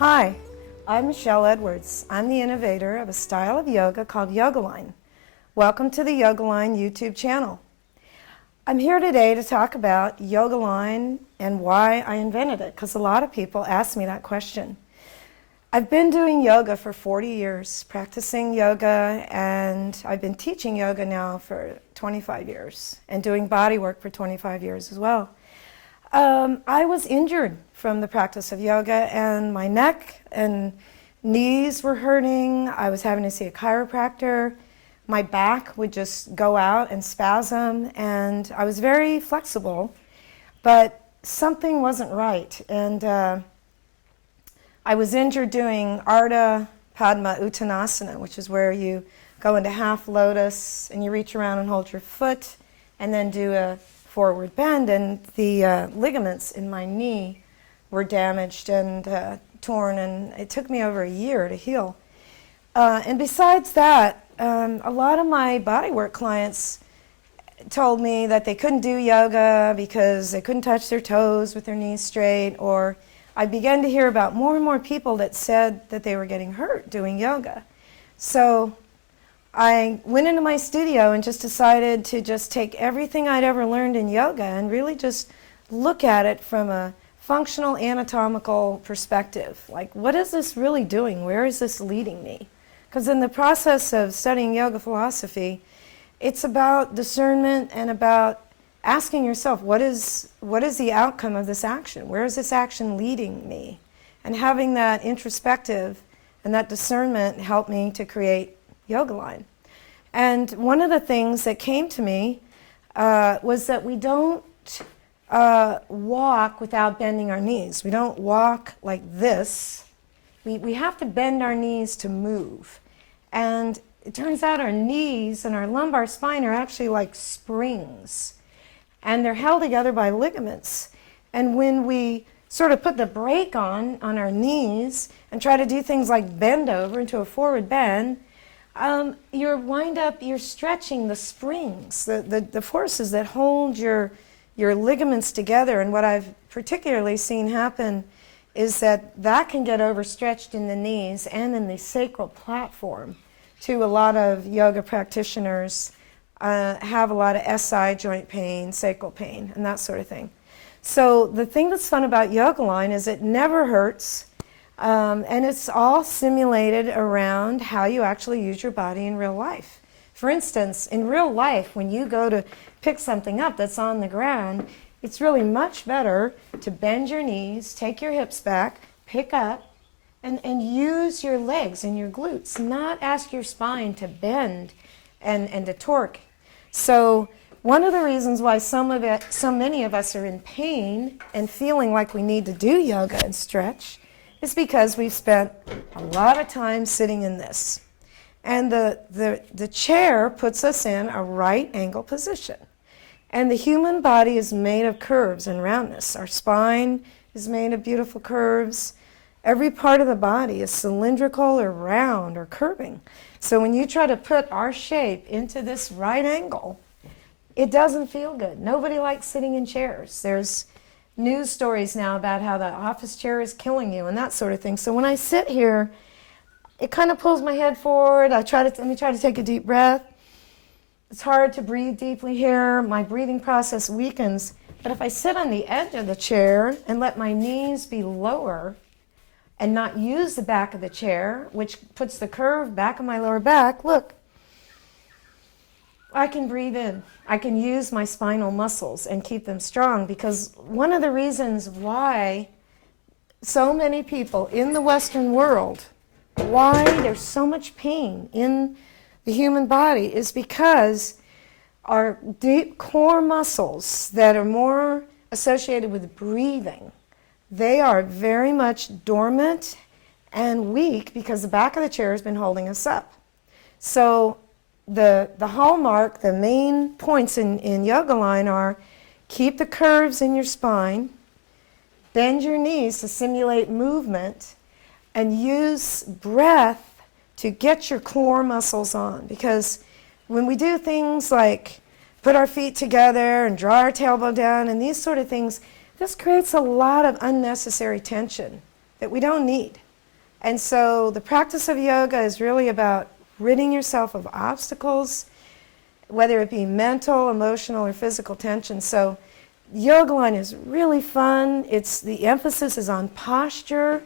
Hi, I'm Michaelle Edwards. I'm the innovator of a style of yoga called YogAlign. Welcome to the YogAlign YouTube channel. I'm here today to talk about YogAlign and why I invented it, because a lot of people ask me that question. I've been doing yoga for 40 years, practicing yoga, and I've been teaching yoga now for 25 years and doing body work for 25 years as well. I was injured from the practice of yoga, and my neck and knees were hurting. I was having to see a chiropractor. My back would just go out and spasm, and I was very flexible, but something wasn't right. And I was injured doing Ardha Padma Uttanasana, which is where you go into half lotus and you reach around and hold your foot and then do a forward bend, and the ligaments in my knee were damaged and torn, and it took me over a year to heal. And besides that, a lot of my bodywork clients told me that they couldn't do yoga because they couldn't touch their toes with their knees straight, or I began to hear about more and more people that said that they were getting hurt doing yoga. So I went into my studio and just decided to just take everything I'd ever learned in yoga and really just look at it from a functional anatomical perspective. Like, what is this really doing? Where is this leading me? Because in the process of studying yoga philosophy, it's about discernment and about asking yourself, what is the outcome of this action? Where is this action leading me? And having that introspective and that discernment helped me to create YogAlign. And one of the things that came to me was that we don't walk without bending our knees. We don't walk like this. We have to bend our knees to move. And it turns out our knees and our lumbar spine are actually like springs. And they're held together by ligaments. And when we sort of put the brake on our knees and try to do things like bend over into a forward bend, you're stretching the springs, the forces that hold your ligaments together. And what I've particularly seen happen is that can get overstretched in the knees and in the sacral platform. To a lot of yoga practitioners have a lot of SI joint pain, sacral pain, and that sort of thing. So the thing that's fun about YogAlign is it never hurts. And it's all simulated around how you actually use your body in real life. For instance, in real life, when you go to pick something up that's on the ground, it's really much better to bend your knees, take your hips back, pick up, and use your legs and your glutes, not ask your spine to bend and to torque. So one of the reasons why so many of us are in pain and feeling like we need to do yoga and stretch is because we've spent a lot of time sitting in this. And the chair puts us in a right angle position. And the human body is made of curves and roundness. Our spine is made of beautiful curves. Every part of the body is cylindrical or round or curving. So when you try to put our shape into this right angle, it doesn't feel good. Nobody likes sitting in chairs. There's news stories now about how the office chair is killing you and that sort of thing. So when I sit here, it kind of pulls my head forward. Let me try to take a deep breath. It's hard to breathe deeply here. My breathing process weakens. But if I sit on the edge of the chair and let my knees be lower and not use the back of the chair, which puts the curve back of my lower back, look, I can breathe in. I can use my spinal muscles and keep them strong, because one of the reasons why so many people in the Western world, why there's so much pain in the human body, is because our deep core muscles that are more associated with breathing, they are very much dormant and weak because the back of the chair has been holding us up. So the hallmark, the main points in YogAlign are: keep the curves in your spine, bend your knees to simulate movement, and use breath to get your core muscles on. Because when we do things like put our feet together and draw our tailbone down and these sort of things, this creates a lot of unnecessary tension that we don't need. And so the practice of yoga is really about ridding yourself of obstacles, whether it be mental, emotional, or physical tension. So YogAlign is really fun. The emphasis is on posture,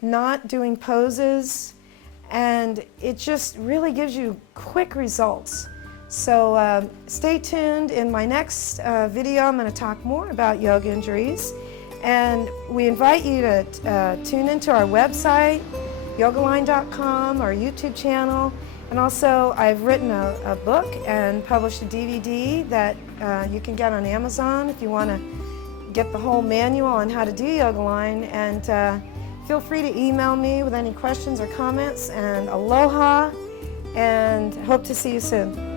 not doing poses, and it just really gives you quick results. So stay tuned. In my next video, I'm going to talk more about yoga injuries, and we invite you to tune into our website, YogAlign.com, our YouTube channel, and also I've written a book and published a DVD that you can get on Amazon if you want to get the whole manual on how to do YogAlign. And feel free to email me with any questions or comments, and aloha, and hope to see you soon.